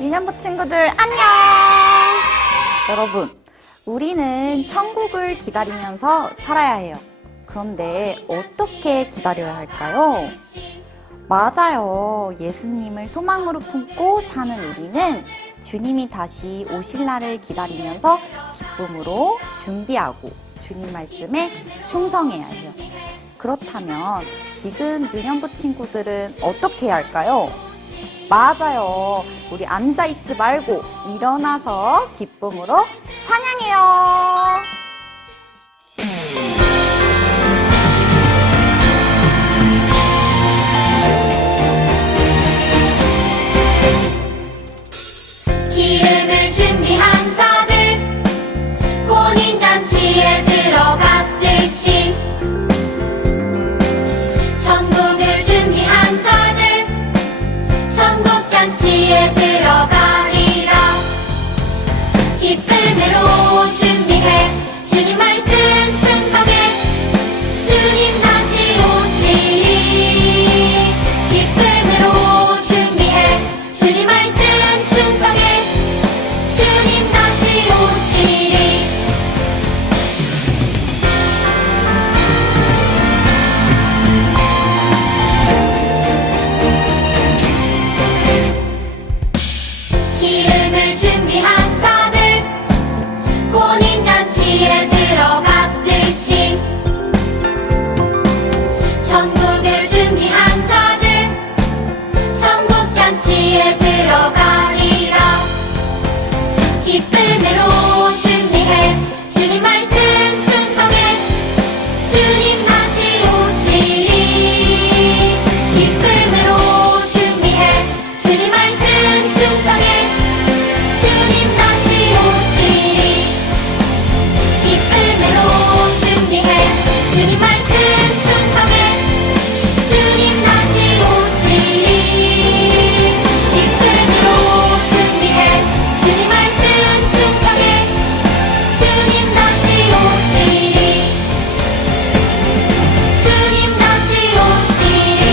유년부 친구들 안녕! 여러분, 우리는 천국을 기다리면서 살아야 해요. 그런데 어떻게 기다려야 할까요? 맞아요. 예수님을 소망으로 품고 사는 우리는 주님이 다시 오실 날을 기다리면서 기쁨으로 준비하고 주님 말씀에 충성해야 해요. 그렇다면 지금 유년부 친구들은 어떻게 해야 할까요? 맞아요. 우리 앉아있지 말고 일어나서 기쁨으로 찬양해요. 기름을 준비한 자들 혼인잔치에 들어갔듯이 천국을 준비한 자들 천국잔치에 들어가리라. 기쁨으로 준비해 주님 말씀 충성해 주님 다시 오시리. 기쁨으로 준비해 주님 말씀 충성해 주님 다시 오시리. 기름을 준비한 자들 혼인잔치에 들어갔듯이 천국을 준비한 자들 천국잔치에 들어가리라. 기쁨으로 준비해 주님 말씀 충성해 주님 다시 오시리. 기쁨으로 준비해 주님 말씀 충성해 주님 다시 오시리. 기쁨으로 준비해 주님 말씀 충성해 주님 다시 오시리. 기쁨으로 준비해 주님 말씀 충성해 주님 다시 오시리. 주님 다시 오시리.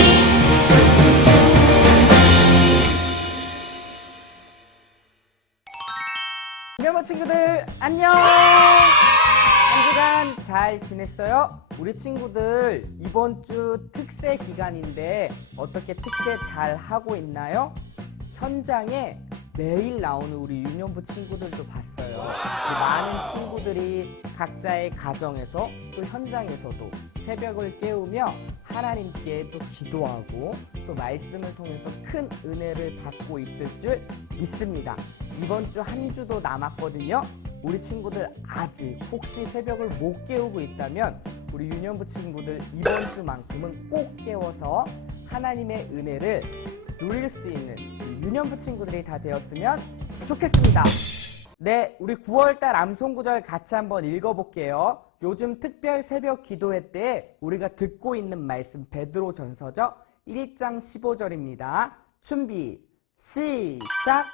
유년부 친구들 안녕! 한 주간 잘 지냈어요? 우리 친구들 이번 주 특세 기간인데 어떻게 특세 잘 하고 있나요? 현장에 매일 나오는 우리 유년부 친구들도 봤어요. 많은 친구들이 각자의 가정에서 또 현장에서도 새벽을 깨우며 하나님께 또 기도하고 또 말씀을 통해서 큰 은혜를 받고 있을 줄 믿습니다. 이번 주 한 주도 남았거든요. 우리 친구들 아직 혹시 새벽을 못 깨우고 있다면 우리 유년부 친구들 이번 주만큼은 꼭 깨워서 하나님의 은혜를 누릴 수 있는 유년부 친구들이 다 되었으면 좋겠습니다. 네, 우리 9월달 암송구절 같이 한번 읽어볼게요. 요즘 특별 새벽 기도회 때 우리가 듣고 있는 말씀 베드로전서죠. 1장 15절입니다. 준비, 시작!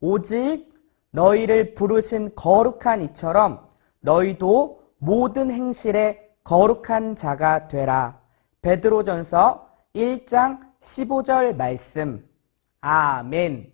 오직 너희를 부르신 거룩한 이처럼 너희도 모든 행실에 거룩한 자가 되라. 베드로전서 1장 15절 말씀. 아멘.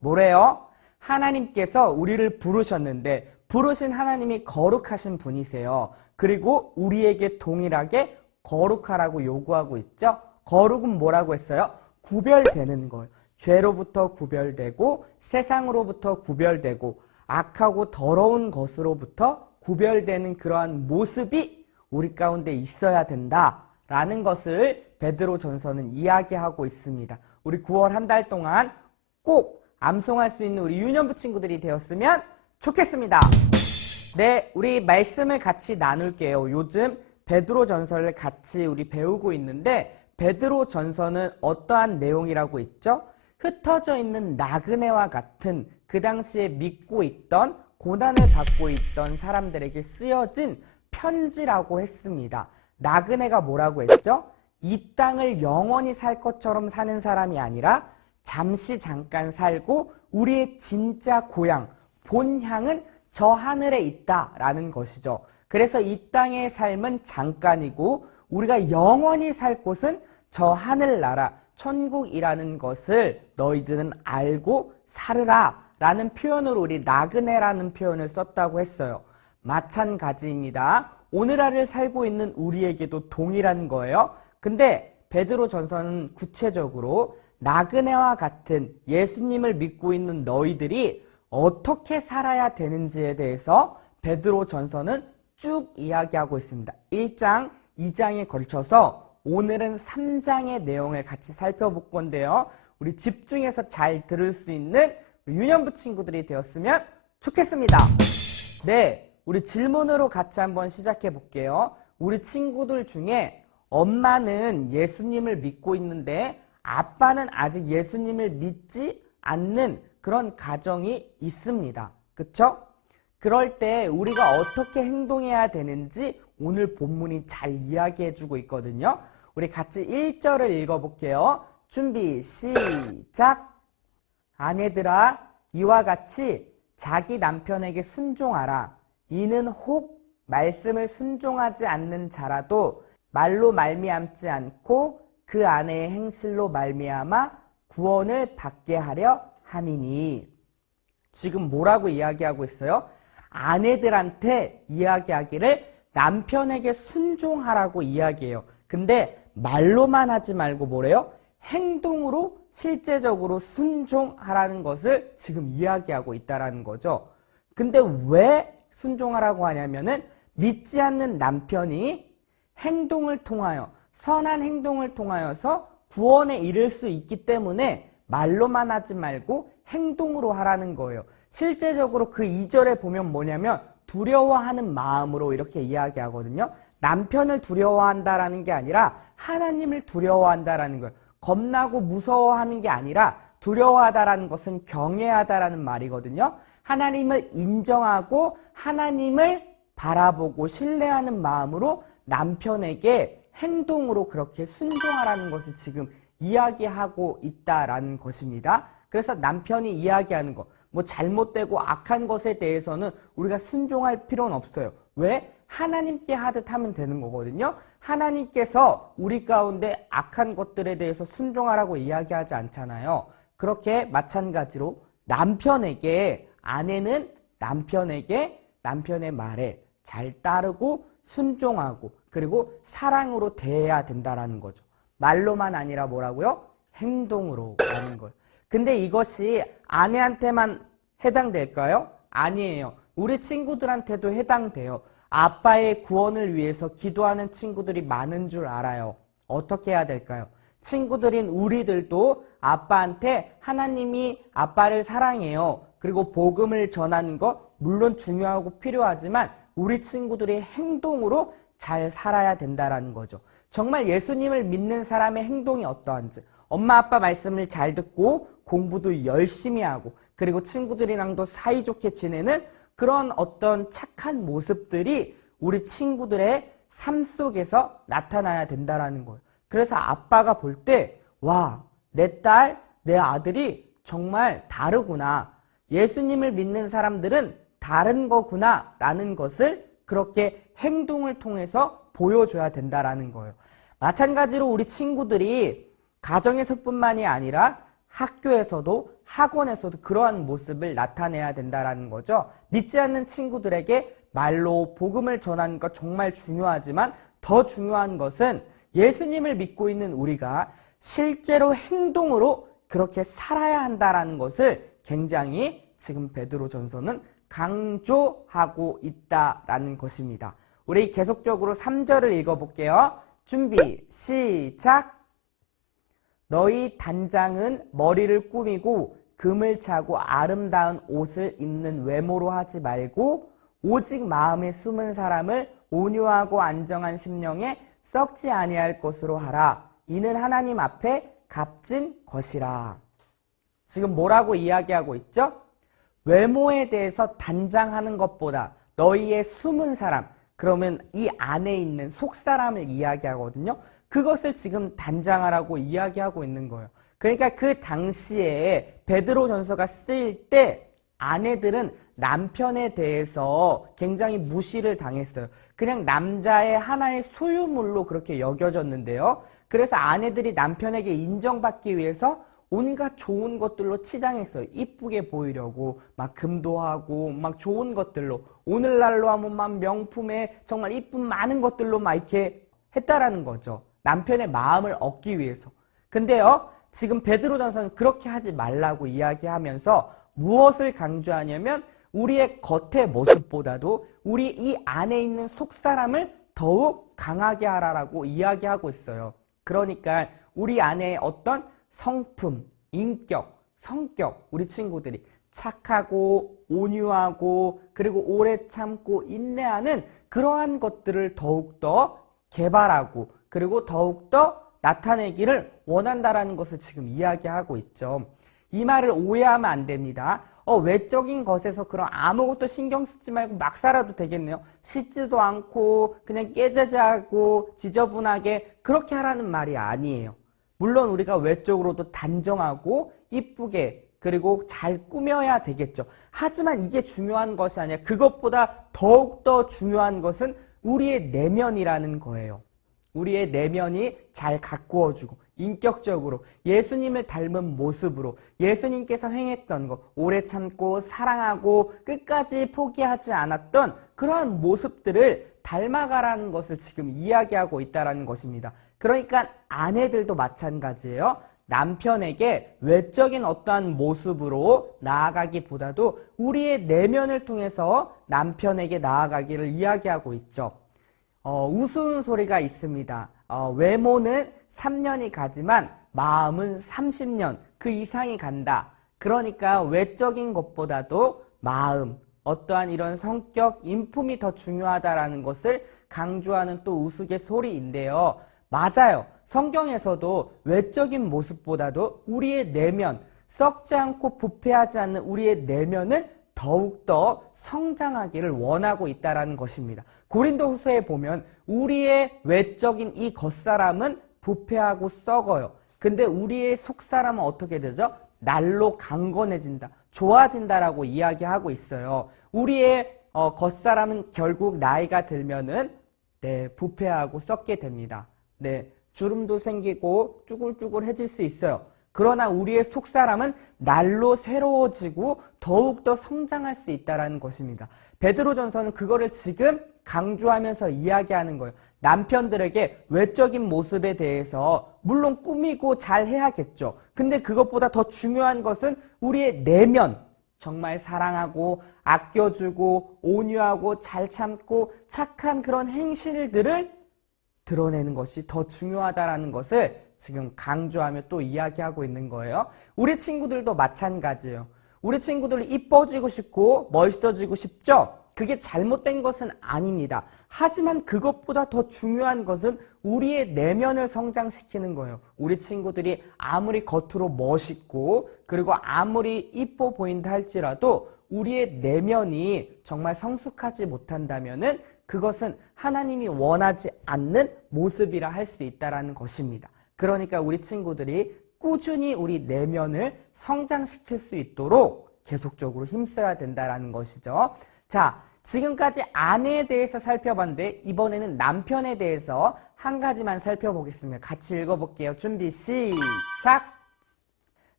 뭐래요? 하나님께서 우리를 부르셨는데 부르신 하나님이 거룩하신 분이세요. 그리고 우리에게 동일하게 거룩하라고 요구하고 있죠. 거룩은 뭐라고 했어요? 구별되는 거예요. 죄로부터 구별되고 세상으로부터 구별되고 악하고 더러운 것으로부터 구별되는 그러한 모습이 우리 가운데 있어야 된다라는 것을 베드로전서는 이야기하고 있습니다. 우리 9월 한 달 동안 꼭 암송할 수 있는 우리 유년부 친구들이 되었으면 좋겠습니다. 네, 우리 말씀을 같이 나눌게요. 요즘 베드로전서를 같이 우리 배우고 있는데 베드로전서는 어떠한 내용이라고 있죠? 흩어져 있는 나그네와 같은 그 당시에 믿고 있던 고난을 받고 있던 사람들에게 쓰여진 편지라고 했습니다. 나그네가 뭐라고 했죠? 이 땅을 영원히 살 것처럼 사는 사람이 아니라 잠시 잠깐 살고 우리의 진짜 고향, 본향은 저 하늘에 있다라는 것이죠. 그래서 이 땅의 삶은 잠깐이고 우리가 영원히 살 곳은 저 하늘나라 천국이라는 것을 너희들은 알고 살으라 라는 표현으로 우리 나그네라는 표현을 썼다고 했어요. 마찬가지입니다. 오늘날을 살고 있는 우리에게도 동일한 거예요. 근데 베드로 전서는 구체적으로 나그네와 같은 예수님을 믿고 있는 너희들이 어떻게 살아야 되는지에 대해서 베드로 전서는 쭉 이야기하고 있습니다. 1장, 2장에 걸쳐서 오늘은 3장의 내용을 같이 살펴볼 건데요. 우리 집중해서 잘 들을 수 있는 유년부 친구들이 되었으면 좋겠습니다. 네, 우리 질문으로 같이 한번 시작해 볼게요. 우리 친구들 중에 엄마는 예수님을 믿고 있는데 아빠는 아직 예수님을 믿지 않는 그런 가정이 있습니다. 그쵸? 그럴 때 우리가 어떻게 행동해야 되는지 오늘 본문이 잘 이야기해 주고 있거든요. 우리 같이 1절을 읽어볼게요. 준비, 시작! 아내들아, 이와 같이 자기 남편에게 순종하라. 이는 혹 말씀을 순종하지 않는 자라도 말로 말미암지 않고 그 아내의 행실로 말미암아 구원을 받게 하려 함이니. 지금 뭐라고 이야기하고 있어요? 아내들한테 이야기하기를 남편에게 순종하라고 이야기해요. 근데 말로만 하지 말고 뭐래요? 행동으로 실제적으로 순종하라는 것을 지금 이야기하고 있다라는 거죠. 근데 왜 순종하라고 하냐면은 믿지 않는 남편이 행동을 통하여 선한 행동을 통하여서 구원에 이를 수 있기 때문에 말로만 하지 말고 행동으로 하라는 거예요. 실제적으로 그 2절에 보면 뭐냐면 두려워하는 마음으로 이렇게 이야기하거든요. 남편을 두려워한다라는 게 아니라 하나님을 두려워한다라는 거예요. 겁나고 무서워하는 게 아니라 두려워하다라는 것은 경외하다라는 말이거든요. 하나님을 인정하고 하나님을 바라보고 신뢰하는 마음으로 남편에게 행동으로 그렇게 순종하라는 것을 지금 이야기하고 있다라는 것입니다. 그래서 남편이 이야기하는 것, 뭐 잘못되고 악한 것에 대해서는 우리가 순종할 필요는 없어요. 왜? 하나님께 하듯 하면 되는 거거든요. 하나님께서 우리 가운데 악한 것들에 대해서 순종하라고 이야기하지 않잖아요. 그렇게 마찬가지로 남편에게, 아내는 남편에게 남편의 말에 잘 따르고 순종하고 그리고 사랑으로 대해야 된다라는 거죠. 말로만 아니라 뭐라고요? 행동으로 하는 거예요. 근데 이것이 아내한테만 해당될까요? 아니에요. 우리 친구들한테도 해당돼요. 아빠의 구원을 위해서 기도하는 친구들이 많은 줄 알아요. 어떻게 해야 될까요? 친구들인 우리들도 아빠한테 하나님이 아빠를 사랑해요. 그리고 복음을 전하는 거 물론 중요하고 필요하지만 우리 친구들이 행동으로 잘 살아야 된다라는 거죠. 정말 예수님을 믿는 사람의 행동이 어떠한지, 엄마 아빠 말씀을 잘 듣고 공부도 열심히 하고 그리고 친구들이랑도 사이좋게 지내는 그런 어떤 착한 모습들이 우리 친구들의 삶 속에서 나타나야 된다라는 거예요. 그래서 아빠가 볼 때, 와, 내 딸, 내 아들이 정말 다르구나. 예수님을 믿는 사람들은 다른 거구나 라는 것을 그렇게 행동을 통해서 보여줘야 된다라는 거예요. 마찬가지로 우리 친구들이 가정에서뿐만이 아니라 학교에서도 학원에서도 그러한 모습을 나타내야 된다라는 거죠. 믿지 않는 친구들에게 말로 복음을 전하는 것 정말 중요하지만 더 중요한 것은 예수님을 믿고 있는 우리가 실제로 행동으로 그렇게 살아야 한다라는 것을 굉장히 지금 베드로전서는 강조하고 있다라는 것입니다. 우리 계속적으로 3절을 읽어볼게요. 준비, 시작! 너희 단장은 머리를 꾸미고 금을 차고 아름다운 옷을 입는 외모로 하지 말고 오직 마음에 숨은 사람을 온유하고 안정한 심령에 썩지 아니할 것으로 하라. 이는 하나님 앞에 값진 것이라. 지금 뭐라고 이야기하고 있죠? 외모에 대해서 단장하는 것보다 너희의 숨은 사람, 그러면 이 안에 있는 속사람을 이야기하거든요. 그것을 지금 단장하라고 이야기하고 있는 거예요. 그러니까 그 당시에 베드로전서가 쓰일 때 아내들은 남편에 대해서 굉장히 무시를 당했어요. 그냥 남자의 하나의 소유물로 그렇게 여겨졌는데요. 그래서 아내들이 남편에게 인정받기 위해서 온갖 좋은 것들로 치장했어요. 이쁘게 보이려고 막 금도 하고 막 좋은 것들로, 오늘날로 하면 막 명품에 정말 이쁜 많은 것들로 막 이렇게 했다라는 거죠. 남편의 마음을 얻기 위해서. 근데요, 지금 베드로전서는 그렇게 하지 말라고 이야기하면서 무엇을 강조하냐면 우리의 겉의 모습보다도 우리 이 안에 있는 속사람을 더욱 강하게 하라라고 이야기하고 있어요. 그러니까 우리 안에 어떤 성품, 인격, 성격, 우리 친구들이 착하고 온유하고 그리고 오래 참고 인내하는 그러한 것들을 더욱더 개발하고 그리고 더욱더 나타내기를 원한다라는 것을 지금 이야기하고 있죠. 이 말을 오해하면 안 됩니다. 외적인 것에서 그런 아무것도 신경 쓰지 말고 막 살아도 되겠네요. 씻지도 않고 그냥 깨자자하고 지저분하게 그렇게 하라는 말이 아니에요. 물론 우리가 외적으로도 단정하고 이쁘게 그리고 잘 꾸며야 되겠죠. 하지만 이게 중요한 것이 아니라 그것보다 더욱더 중요한 것은 우리의 내면이라는 거예요. 우리의 내면이 잘 가꾸어주고 인격적으로 예수님을 닮은 모습으로 예수님께서 행했던 것, 오래 참고 사랑하고 끝까지 포기하지 않았던 그러한 모습들을 닮아가라는 것을 지금 이야기하고 있다는 것입니다. 그러니까 아내들도 마찬가지예요. 남편에게 외적인 어떠한 모습으로 나아가기보다도 우리의 내면을 통해서 남편에게 나아가기를 이야기하고 있죠. 우스운 소리가 있습니다. 외모는 3년이 가지만 마음은 30년 그 이상이 간다. 그러니까 외적인 것보다도 마음, 어떠한 이런 성격, 인품이 더 중요하다라는 것을 강조하는 또 우스갯소리인데요. 맞아요. 성경에서도 외적인 모습보다도 우리의 내면, 썩지 않고 부패하지 않는 우리의 내면을 더욱더 성장하기를 원하고 있다는 것입니다. 고린도후서에 보면 우리의 외적인 이 겉사람은 부패하고 썩어요. 근데 우리의 속사람은 어떻게 되죠? 날로 강건해진다, 좋아진다라고 이야기하고 있어요. 우리의 겉사람은 결국 나이가 들면은 부패하고 썩게 됩니다. 주름도 생기고 쭈글쭈글해질 수 있어요. 그러나 우리의 속사람은 날로 새로워지고 더욱더 성장할 수 있다는 것입니다. 베드로전서는 그거를 지금 강조하면서 이야기하는 거예요. 남편들에게 외적인 모습에 대해서 물론 꾸미고 잘 해야겠죠. 근데 그것보다 더 중요한 것은 우리의 내면, 정말 사랑하고 아껴주고 온유하고 잘 참고 착한 그런 행실들을 드러내는 것이 더 중요하다는 것을 지금 강조하며 또 이야기하고 있는 거예요. 우리 친구들도 마찬가지예요. 우리 친구들이 이뻐지고 싶고 멋있어지고 싶죠? 그게 잘못된 것은 아닙니다. 하지만 그것보다 더 중요한 것은 우리의 내면을 성장시키는 거예요. 우리 친구들이 아무리 겉으로 멋있고 그리고 아무리 이뻐 보인다 할지라도 우리의 내면이 정말 성숙하지 못한다면은 그것은 하나님이 원하지 않는 모습이라 할 수 있다는 것입니다. 그러니까 우리 친구들이 꾸준히 우리 내면을 성장시킬 수 있도록 계속적으로 힘써야 된다는 것이죠. 자, 지금까지 아내에 대해서 살펴봤는데 이번에는 남편에 대해서 한 가지만 살펴보겠습니다. 같이 읽어볼게요. 준비 시작!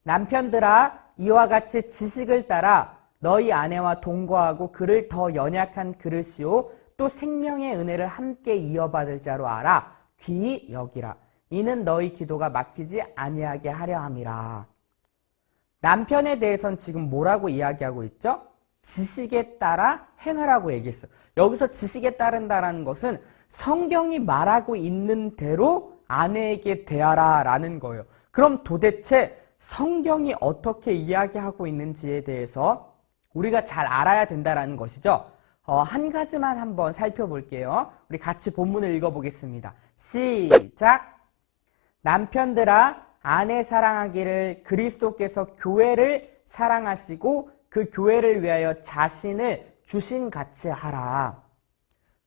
남편들아, 이와 같이 지식을 따라 너희 아내와 동거하고 그를 더 연약한 그릇이요 또 생명의 은혜를 함께 이어받을 자로 알아 귀히 여기라. 이는 너희 기도가 막히지 아니하게 하려 함이라. 남편에 대해서는 지금 뭐라고 이야기하고 있죠? 지식에 따라 행하라고 얘기했어요. 여기서 지식에 따른다라는 것은 성경이 말하고 있는 대로 아내에게 대하라 라는 거예요. 그럼 도대체 성경이 어떻게 이야기하고 있는지에 대해서 우리가 잘 알아야 된다는 것이죠. 한 가지만 한번 살펴볼게요. 우리 같이 본문을 읽어보겠습니다. 시작! 남편들아, 아내 사랑하기를 그리스도께서 교회를 사랑하시고 그 교회를 위하여 자신을 주신 같이 하라.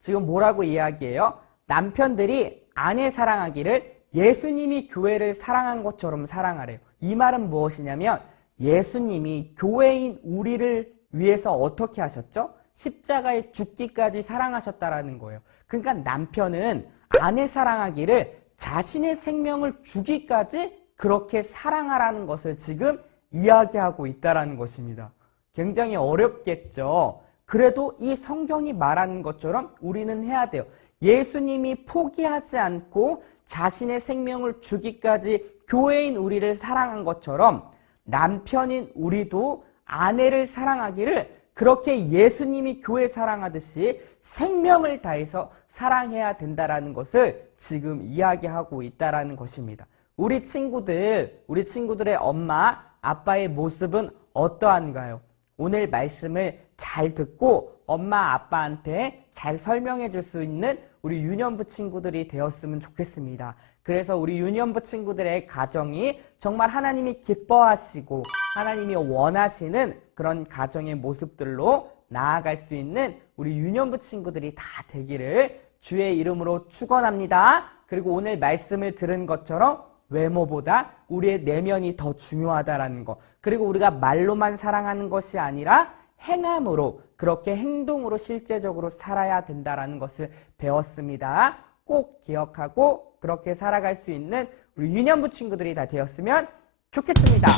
지금 뭐라고 이야기해요? 남편들이 아내 사랑하기를 예수님이 교회를 사랑한 것처럼 사랑하래요. 이 말은 무엇이냐면 예수님이 교회인 우리를 위해서 어떻게 하셨죠? 십자가에 죽기까지 사랑하셨다라는 거예요. 그러니까 남편은 아내 사랑하기를 자신의 생명을 주기까지 그렇게 사랑하라는 것을 지금 이야기하고 있다라는 것입니다. 굉장히 어렵겠죠. 그래도 이 성경이 말하는 것처럼 우리는 해야 돼요. 예수님이 포기하지 않고 자신의 생명을 주기까지 교회인 우리를 사랑한 것처럼 남편인 우리도 아내를 사랑하기를 그렇게 예수님이 교회 사랑하듯이 생명을 다해서 사랑해야 된다라는 것을 지금 이야기하고 있다라는 것입니다. 우리 친구들의 엄마, 아빠의 모습은 어떠한가요? 오늘 말씀을 잘 듣고 엄마, 아빠한테 잘 설명해 줄 수 있는 우리 유년부 친구들이 되었으면 좋겠습니다. 그래서 우리 유년부 친구들의 가정이 정말 하나님이 기뻐하시고 하나님이 원하시는 그런 가정의 모습들로 나아갈 수 있는 우리 유년부 친구들이 다 되기를 주의 이름으로 축원합니다. 그리고 오늘 말씀을 들은 것처럼 외모보다 우리의 내면이 더 중요하다라는 거. 그리고 우리가 말로만 사랑하는 것이 아니라 행함으로 그렇게 행동으로 실제적으로 살아야 된다라는 것을 배웠습니다. 꼭 기억하고 그렇게 살아갈 수 있는 우리 유년부 친구들이 다 되었으면 좋겠습니다.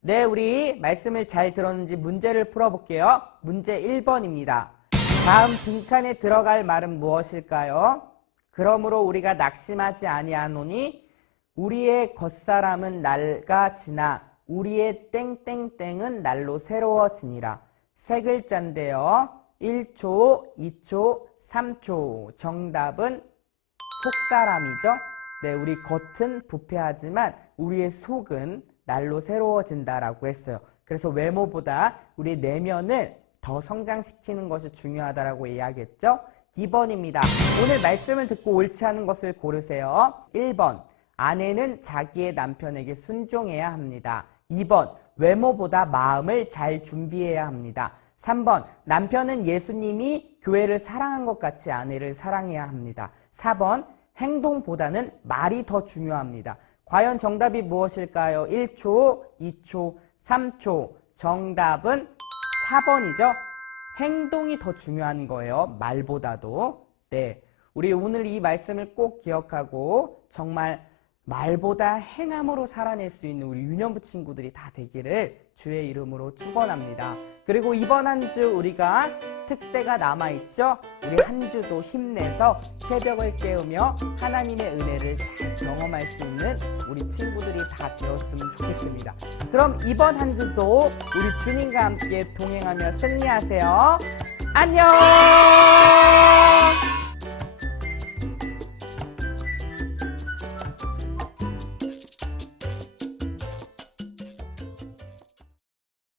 네, 우리 말씀을 잘 들었는지 문제를 풀어볼게요. 문제 1번입니다. 다음 빈칸에 들어갈 말은 무엇일까요? 그러므로 우리가 낙심하지 아니하노니 우리의 겉사람은 날가 지나 우리의 땡땡땡은 날로 새로워지니라. 세 글자인데요. 1초, 2초, 3초. 정답은 속사람이죠. 네, 우리 겉은 부패하지만 우리의 속은 날로 새로워진다라고 했어요. 그래서 외모보다 우리 내면을 더 성장시키는 것이 중요하다라고 이야기했죠. 2번입니다. 오늘 말씀을 듣고 옳지 않은 것을 고르세요. 1번, 아내는 자기의 남편에게 순종해야 합니다. 2번, 외모보다 마음을 잘 준비해야 합니다. 3번, 남편은 예수님이 교회를 사랑한 것 같이 아내를 사랑해야 합니다. 4번, 행동보다는 말이 더 중요합니다. 과연 정답이 무엇일까요? 1초, 2초, 3초. 정답은 4번이죠. 행동이 더 중요한 거예요. 말보다도. 네, 우리 오늘 이 말씀을 꼭 기억하고 정말 말보다 행함으로 살아낼 수 있는 우리 유년부 친구들이 다 되기를 주의 이름으로 축원합니다. 그리고 이번 한 주 우리가 특세가 남아있죠? 우리 한 주도 힘내서 새벽을 깨우며 하나님의 은혜를 잘 경험할 수 있는 우리 친구들이 다 되었으면 좋겠습니다. 그럼 이번 한 주도 우리 주님과 함께 동행하며 승리하세요. 안녕!